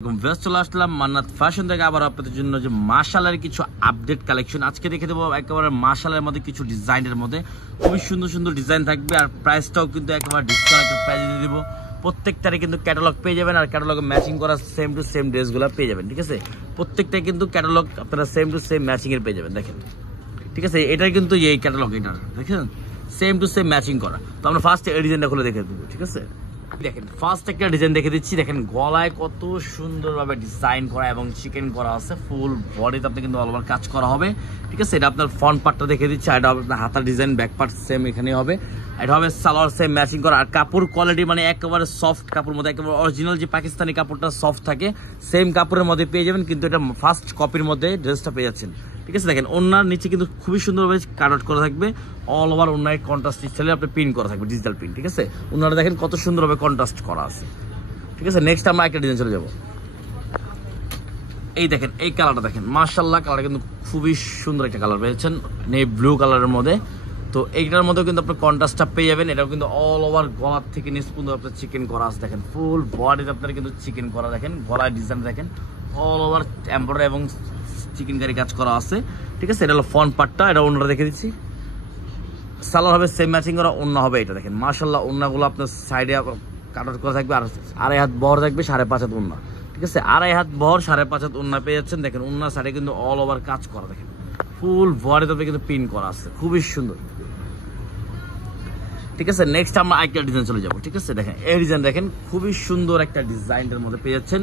ব্যস্ত চলে আসলাম মান্নাত ফ্যাশন থেকে আবার আপনাদের জন্য যে মাশাআল্লাহর কিছু আপডেট কালেকশন আজকে দেখে দেবো। একেবারে মাশাআল্লাহর মধ্যে কিছু ডিজাইনের মধ্যে খুবই সুন্দর সুন্দর ডিজাইন থাকবে, আর প্রাইসটাও কিন্তু একেবারে ডিসকাউন্ট প্রাইসে দিয়ে দেবো। প্রত্যেকটারে কিন্তু ক্যাটালগ পেয়ে যাবেন, আর ক্যাটালগে ম্যাচিং করা সেম টু সেম ড্রেসগুলো পেয়ে যাবেন। ঠিক আছে, প্রত্যেকটাই কিন্তু ক্যাটালগ আপনারা সেম টু সেম ম্যাচিং এর পেয়ে যাবেন। দেখেন, ঠিক আছে, এটাই কিন্তু এই ক্যাটালগ, এটা দেখেন সেম টু সেম ম্যাচিং করা। তো আমরা ফার্স্ট এই ডিজাইনটা খুলে দেখে দেবো। ঠিক আছে, দেখেন ফার্স্ট একটা ডিজাইন দেখে দিচ্ছি। দেখেন গলায় কত সুন্দরভাবে ডিজাইন করা এবং চিকেন করা আছে, ফুল বডিতে আপনি কিন্তু অল ওভার কাজ করা হবে। ঠিক আছে, এটা আপনার ফ্রন্ট পার্টটা দেখে দিচ্ছি, এটা হবে আপনার হাতার ডিজাইন, ব্যাক পার্ট সেম এখানে হবে, এটা হবে সালোয়ার সেম ম্যাচিং করা। আর কাপড় কোয়ালিটি মানে একেবারে সফট কাপড় মধ্যে, একেবারে অরিজিনাল যে পাকিস্তানি কাপড়টা সফট থাকে সেম কাপড়ের মধ্যে পেয়ে যাবেন, কিন্তু এটা ফার্স্ট কপির মধ্যে ড্রেসটা পেয়ে যাচ্ছেন। ঠিক আছে, দেখেন ওনার নিচে কিন্তু খুবই সুন্দরভাবে কাট আউট করা থাকবে, অল ওভার ওনার কন্ট্রাস্ট স্টাইলে আপনি প্রিন্ট করা থাকবে, ডিজিটাল প্রিন্ট। ঠিক আছে, ওনারা দেখেন কত সুন্দরভাবে কন্ট্রাস্ট করা আছে। ঠিক আছে, নেক্সট আমরা একটা ডিজাইন চলে যাবো। এই দেখেন এই কালারটা দেখেন, মাশাআল্লাহ কালারটা কিন্তু খুবই সুন্দর একটা কালার পেয়েছেন, নেই ব্লু কালারের মধ্যে। তো এইটার মধ্যেও কিন্তু আপনার কন্ট্রাস্টটা পেয়ে যাবেন। এটাও কিন্তু অল ওভার গলার থেকে নিচ পর্যন্ত আপনার চিকেন করা আছে। দেখেন ফুল বডিতে আপনার কিন্তু চিকেন করা, দেখেন গলার ডিজাইন দেখেন অল ওভার এমব্রয়ডারি এবং চিকেন কারি কাজ করা আছে। ঠিক আছে, এটা হলো ফ্রন্ট পার্টটা, এটা ওনারা দেখে দিচ্ছি। সালোয়ার হবে সেম ম্যাচিং করা, ওন্না হবে এটা দেখেন মাশাআল্লাহ, ওন্নাগুলো আপনার সাইডে কাট আউট করা থাকবে, আর 2.5 হাত বহর থাকবে, 5.5 হাত ওন্না। ঠিক আছে, 2.5 হাত বহর 5.5 হাত ওন্না পেয়ে যাচ্ছেন। দেখেন ওন্নার সাইডে কিন্তু অল ওভার কাজ করা, দেখেন ফুল বডিতে কিন্তু পিন করা আছে, খুবই সুন্দর। ঠিক আছে, নেক্সট আমরা আরেকটা ডিজাইন চলে যাবো। ঠিক আছে, দেখেন এই ডিজাইন দেখেন খুবই সুন্দর একটা ডিজাইনের মধ্যে পেয়ে যাচ্ছেন।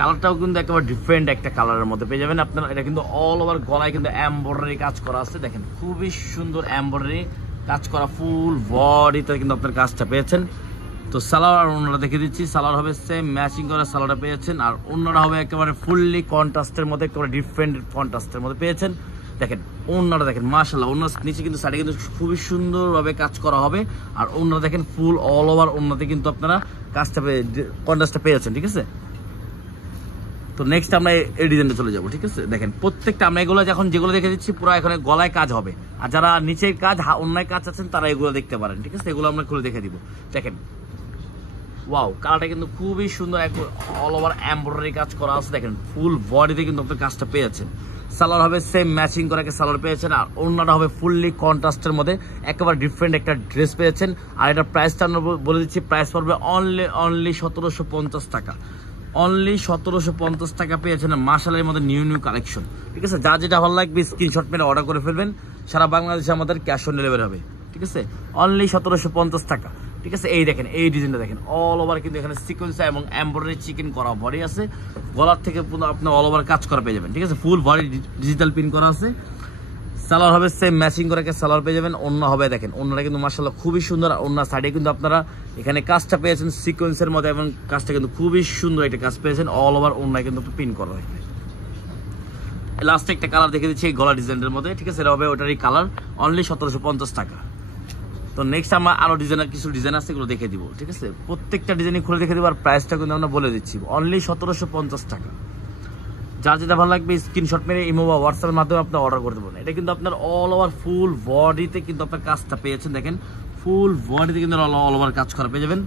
কালারটাও কিন্তু একেবারে ডিফারেন্ট একটা কালারের মধ্যে পেয়ে যাবেন আপনারা। এটা কিন্তু অল ওভার গলায় কিন্তু এমব্রয়ডারি কাজ করা আছে, দেখেন খুবই সুন্দর এমব্রয়ডারি কাজ করা, ফুল বডিতে কিন্তু আপনার কাজটা পেয়েছেন। তো সালোয়ার আর ওনারা দেখে দিচ্ছি, সালোয়ার হবে সেম ম্যাচিং করা সালোয়ারটা পেয়েছেন, আর ওনারা হবে একেবারে ফুললি কন্ট্রাস্টের মধ্যে, একেবারে ডিফারেন্ট কন্ট্রাস্টের মধ্যে পেয়েছেন। দেখেন ওনারা দেখেন মাশাআল্লাহ, ওনার নিচে কিন্তু সাইডে কিন্তু খুবই সুন্দরভাবে কাজ করা হবে, আর ওনারা দেখেন ফুল অল ওভার ওনাতে কিন্তু আপনারা কাজটা কন্ট্রাস্টটা পেয়েছেন। ঠিক আছে, তো নেক্সট আমরা এই ডিজাইনটা চলে যাবো। ঠিক আছে, দেখেন প্রত্যেকটা আমরা এগুলো যখন যেগুলো দেখে দিচ্ছি পুরো এখানে গলায় কাজ হবে, আর যারা নিচের কাজ অন্যায় কাজ আছেন তারা এগুলো দেখতে পারেন। ঠিক আছে, এগুলো আমরা খুলে দেখে দিব। দেখেন ওয়াও, কালারটা কিন্তু খুবই সুন্দর, অল ওভার এমব্রয়ডারি কাজ করা আছে, দেখেন ফুল বডিতে কিন্তু আপনার কাজটা পেয়েছেন। সালোয়ার হবে সেম ম্যাচিং করা সালোয়ার পেয়েছেন, আর ওড়নাটা হবে ফুললি কন্ট্রাস্টের মধ্যে, একেবারে ডিফারেন্ট একটা ড্রেস পেয়েছেন। আর এটা প্রাইসটা আমরা বলে দিচ্ছি, প্রাইস পড়বে অনলি 1750 টাকা, অনলি 1750 টাকা পেয়েছেন মাশাআল্লাহর মধ্যে নিউ নিউ কালেকশন। ঠিক আছে, যা যেটা ভালো লাগবে স্ক্রিনশট মেরে অর্ডার করে ফেলবেন, সারা বাংলাদেশে আমাদের ক্যাশ অন ডেলিভারি হবে। ঠিক আছে, অনলি 1750 টাকা। ঠিক আছে, এই দেখেন এই ডিজাইনটা দেখেন অল ওভার কিন্তু এখানে সিকোয়েন্স এবং এমব্রয়ডারি চিকেন করা বডি আছে, গলার থেকে পুরো আপনি অল ওভার কাজ করা পেয়ে যাবেন। ঠিক আছে, ফুল বডি ডিজিটাল প্রিন্ট করা আছে। সালোয়ার হবে সেম ম্যাচিং করে সালোয়ার পেয়ে যাবেন, ওন্না হবে দেখেন ওন্নাটা কিন্তু মাশাআল্লাহ খুবই সুন্দর, ওন্নার সাইডে কিন্তু আপনারা এখানে কাজটা পেয়েছেন সিকোয়েন্সের মধ্যে, এবং কাজটা কিন্তু খুবই সুন্দর একটা কাজ পেয়েছেন, অল ওভার ওন্নায় কিন্তু প্রিন্ট করা থাকবে। লাস্টে একটা কালার দেখে দিচ্ছি গলা ডিজাইনের মধ্যে। ঠিক আছে, এটা হবে ওটারই কালার, অনলি 1750 টাকা। তো নেক্সট আমরা আরো ডিজাইনার কিছু ডিজাইন আছে, এগুলো দেখে দিব। ঠিক আছে, প্রত্যেকটা ডিজাইন খুলে দেখে দিব, আর প্রাইসটা কিন্তু আমরা বলে দিচ্ছি অনলি 1750 টাকা। যার যেটা ভালো লাগবে স্ক্রিনশট মেরে ইমো বা হোয়াটসঅ্যাপের মাধ্যমে আপনি অর্ডার করতে পারেন। এটা কিন্তু আপনার অল ওভার ফুল বডিতে কিন্তু আপনার কাজটা পেয়েছেন, দেখেন ফুল বডিতে কিন্তু অল ওভার কাজ করা পেয়ে যাবেন।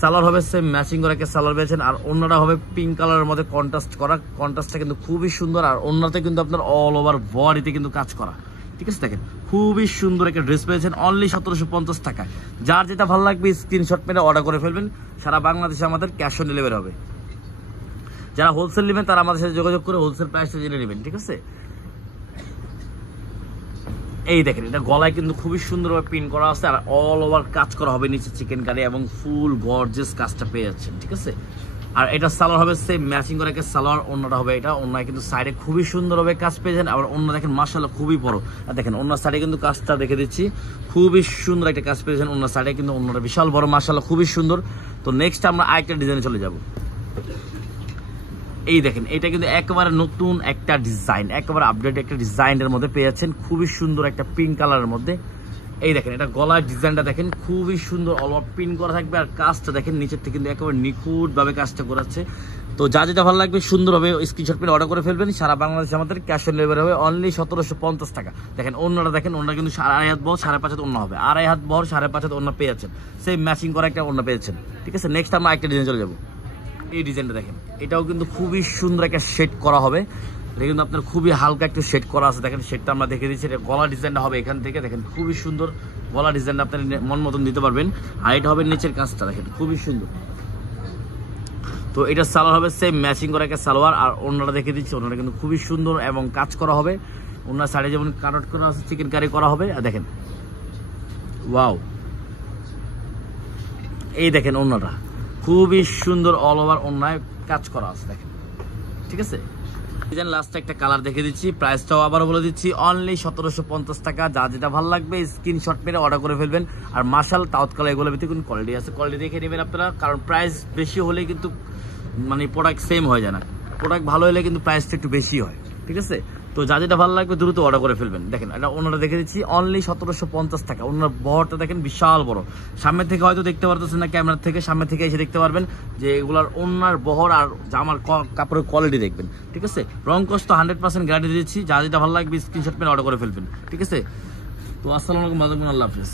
সালোয়ার হবে সেম ম্যাচিং করে সালোয়ার পেয়েছেন, আর অন্যটা হবে পিঙ্ক কালারের মধ্যে কন্ট্রাস্ট করা, কন্ট্রাস্টটা কিন্তু খুবই সুন্দর, আর অন্যতে কিন্তু আপনার অল ওভার বডিতে কিন্তু কাজ করা। ঠিক আছে, দেখেন খুবই সুন্দর একটা ড্রেস পেয়েছেন অনলি 1750 টাকায়। যার যেটা ভালো লাগবে স্ক্রিনশট মেরে অর্ডার করে ফেলবেন, সারা বাংলাদেশে আমাদের ক্যাশ অন ডেলিভারি হবে। যারা হোলসেল নেবেন তারা আমাদের সাথে যোগাযোগ করে হোলসেল প্রাইসটা জেনে নেবেন। ঠিক আছে, এই দেখেন এটা গলায় কিন্তু খুবই সুন্দরভাবে প্রিন্ট করা আছে, আর অল ওভার কাজ করা হবে নিচে চিকেন কারি, এবং ফুল গর্জিয়াস কাজটা পেয়ে যাচ্ছেন। ঠিক আছে, আর এটা সালোয়ার হবে সেম ম্যাচিং করে সালোয়ার, অন্যটা হবে এটা অন্যায় কিন্তু সাইডে খুবই সুন্দরভাবে কাজ পেয়েছেন, আবার অন্য দেখেন মাশাআল্লাহ খুবই বড়। আর দেখেন অন্য সাইডে কিন্তু কাজটা দেখে দিচ্ছি, খুবই সুন্দর একটা কাজ পেয়েছেন, অন্য সাইডে কিন্তু অন্যটা বিশাল বড় মাশাআল্লাহ খুবই সুন্দর। তো নেক্সট আমরা আরেকটা ডিজাইনে চলে যাব। এই দেখেন এটা কিন্তু একেবারে নতুন একটা ডিজাইন, একেবারে আপডেট একটা ডিজাইনের মধ্যে পেয়ে যাচ্ছেন, খুবই সুন্দর একটা পিঙ্ক কালারের মধ্যে। এই দেখেন এটা গলার ডিজাইনটা দেখেন খুবই সুন্দর, অল ওভার প্রিন্ট করা থাকবে, আর কাজটা দেখেন নিচের থেকে কিন্তু একেবারে নিখুঁত ভাবে কাজটা করাচ্ছে। তো যা যেটা ভালো লাগবে সুন্দরভাবে স্ক্রিনশট পেলে অর্ডার করে ফেলবেন, সারা বাংলাদেশে আমাদের ক্যাশ অন ডেলিভারি হবে অনলি 1750 টাকা। দেখেন অন্যটা দেখেন, অন্য কিন্তু 2.5 হাত বহর 5.5 হাত অন্য হবে, 2.5 হাত বহর 5.5 হাত অন্য পেয়ে যাচ্ছেন, সেই ম্যাচিং করা একটা অন্য পেয়েছেন। ঠিক আছে, নেক্সট আমরা একটা ডিজাইন চলে যাবো। এই ডিজাইনটা দেখেন, এটাও কিন্তু খুবই সুন্দর একটা শেড করা হবে। এটা কিন্তু আপনার খুবই হালকা একটু শেড করা আছে, দেখেন শেডটা আমরা দেখে দিচ্ছি। এটা গলা ডিজাইনটা হবে এখান থেকে, দেখেন খুবই সুন্দর গলা ডিজাইনটা আপনার মন মতন দিতে পারবেন। আর এটা হবে নিচের কাজটা দেখেন খুবই সুন্দর। তো এটা সালোয়ার হবে সেম ম্যাচিং করা একটা সালোয়ার। আর ওড়নাটা দেখে দিচ্ছি, ওড়নাটা কিন্তু খুবই সুন্দর এবং কাজ করা হবে। ওড়নার সাইডে যেমন কাট করা আছে চিকেন কারি করা হবে। আর দেখেন ওয়াও, এই দেখেন ওড়নাটা খুবই সুন্দর, অল ওভার ওড়নায় কাজ করা আছে দেখেন, ঠিক আছে। লাস্ট একটা কালার দেখে দিচ্ছি, প্রাইসটাও আবার বলে দিচ্ছি, অনলি 1750 টাকা। যা যেটা ভালো লাগবে স্ক্রিনশট মেরে অর্ডার করে ফেলবেন। আর মাশাল তাওয়াক্কাল এগুলোর ভিতরে কোনো কোয়ালিটি আছে, কোয়ালিটি দেখে নেবেন আপনারা। কারণ প্রাইস বেশি হলে কিন্তু মানে প্রোডাক্ট সেম হয়ে যায় না, প্রোডাক্ট ভালো হলে কিন্তু প্রাইসটা একটু বেশি হয়, ঠিক আছে। তো যা যেটা ভালো লাগবে দ্রুত অর্ডার করে ফেলবেন। দেখেন এটা ওনারা দেখে দিচ্ছি, অনলি 1750 টাকা। ওনার বহরটা দেখেন বিশাল বড়, সামনে থেকে হয়তো দেখতে পারতেছেন না, ক্যামেরা থেকে সামনে থেকে এসে দেখতে পারবেন যে এগুলার ওনার বহর আর জামার কাপড়ের কোয়ালিটি দেখবেন, ঠিক আছে। রং কষ্ট 100% গ্যারান্টি দিচ্ছি। যা যেটা ভালো লাগবে স্ক্রিনশট মেরে অর্ডার করে ফেলবেন, ঠিক আছে। তো আসসালামু আলাইকুম, আল্লাহ হাফেজ।